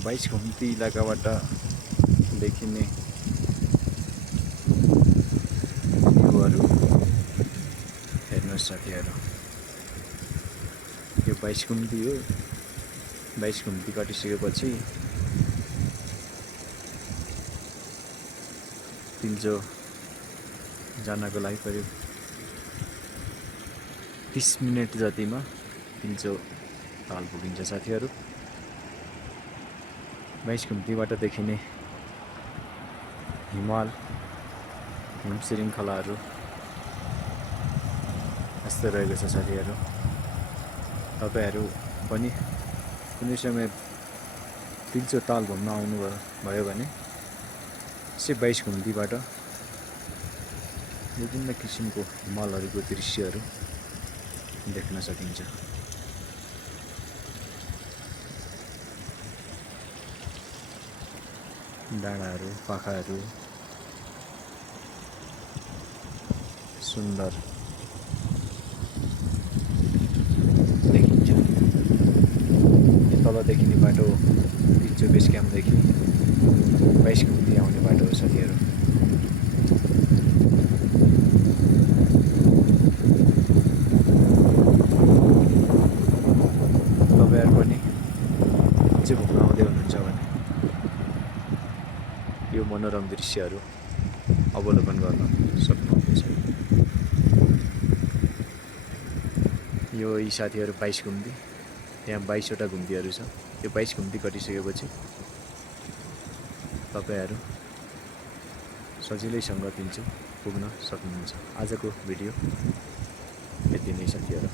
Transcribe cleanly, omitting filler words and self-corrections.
22 घुम्ती इलाकाबाट देखिने भ्यूहरू हेर्नुहोस् साथीहरू। यो 22 घुम्ती हो। 22 घुम्ती कटिसकेपछि तिल्चो जानको लागि करिब 30 मिनेट जतिमा तिल्चो ताल पुगिन्छ साथीहरू। 22 घुम्तीबाट देखिने हिमाल हिम श्रृङ्खलाहरू यस्तो रहेको छ साथीहरू। तपाईहरू पनि कुनै समय तिल्चो ताल घुम्न आउनुभयो भने यसै 22 घुम्तीबाट विभिन्न किसिमको हिमालहरूको दृश्यहरू देख्न सकिन्छ। डाँडाहरू पाखाहरू सुन्दर देखिन्छ। यो तल देखिने बाटो तिल्चो बेस क्याम्पदेखि 22 घुम्ती आउने बाटो हो साथीहरू। तपाईहरु पनि तिल्चो घुम्न आउँदै हुनुहुन्छ भने यो मनोरम दृश्यहरू अवलोकन गर्न सक्नुहुनेछ। यो यी साथीहरू 22 घुम्ती, यहाँ 22 वटा घुम्तीहरू छ। यो 22 घुम्ती कटिसकेपछि तपाईहरु सजिलैसँग तिल्चो पुग्न सक्नुहुन्छ। आजको भिडियो यति नै साथीहरू।